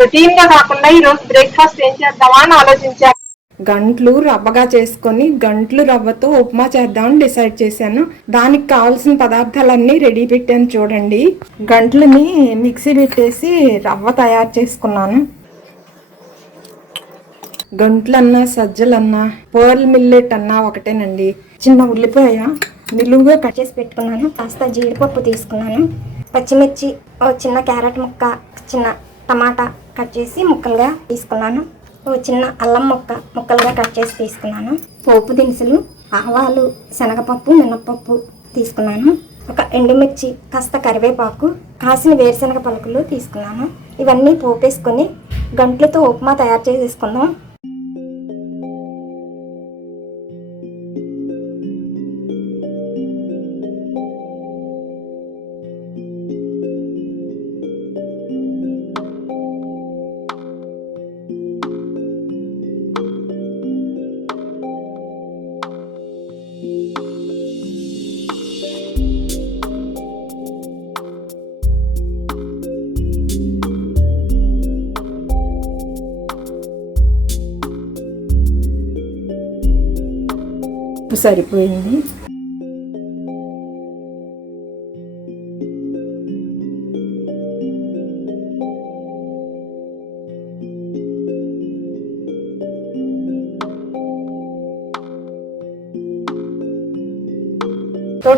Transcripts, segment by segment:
Routine గా కాకుండా ఈ రోజు బ్రేక్ఫాస్ట్ ఏం చేద్దామా అని ఆలోచించాను. గంట్లు రవ్వగా చేసుకొని గంట్లు రవ్వతో ఉప్మా చేద్దామని డిసైడ్ చేశాను. దానికి కావాల్సిన పదార్థాలన్నీ రెడీ పెట్టాను చూడండి. గంట్లని మిక్సీ పెట్టేసి రవ్వ తయారు చేసుకున్నాను. గంట్లన్నా సజ్జలన్నా పర్ల్ మిల్లెట్ అన్నా ఒకటేనండి. చిన్న ఉల్లిపాయ నిలువుగా కట్ చేసి పెట్టుకున్నాను. కాస్త జీడిపప్పు తీసుకున్నాను. పచ్చిమిర్చి, చిన్న క్యారెట్ ముక్క, చిన్న టమాటా కట్ చేసి ముక్కలుగా తీసుకున్నాను. చిన్న అల్లం ముక్కలుగా కట్ చేసి తీసుకున్నాను. పోపు దినుసులు, ఆవాలు, శనగపప్పు, మినప్పప్పు తీసుకున్నాను. ఒక ఎండుమిర్చి, కాస్త కరివేపాకు, కాసిన వేరుశనగ పలుకులు తీసుకున్నాను. ఇవన్నీ పోపేసుకొని గంట్లతో ఉప్మా తయారు చేసేసుకుందాం. సరిపోయింది.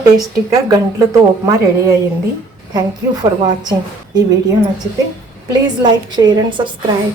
టేస్టీగా గంట్లతో ఉప్మా రెడీ అయ్యింది. Thank you for watching. ఈ వీడియో నచ్చితే please like, share and subscribe.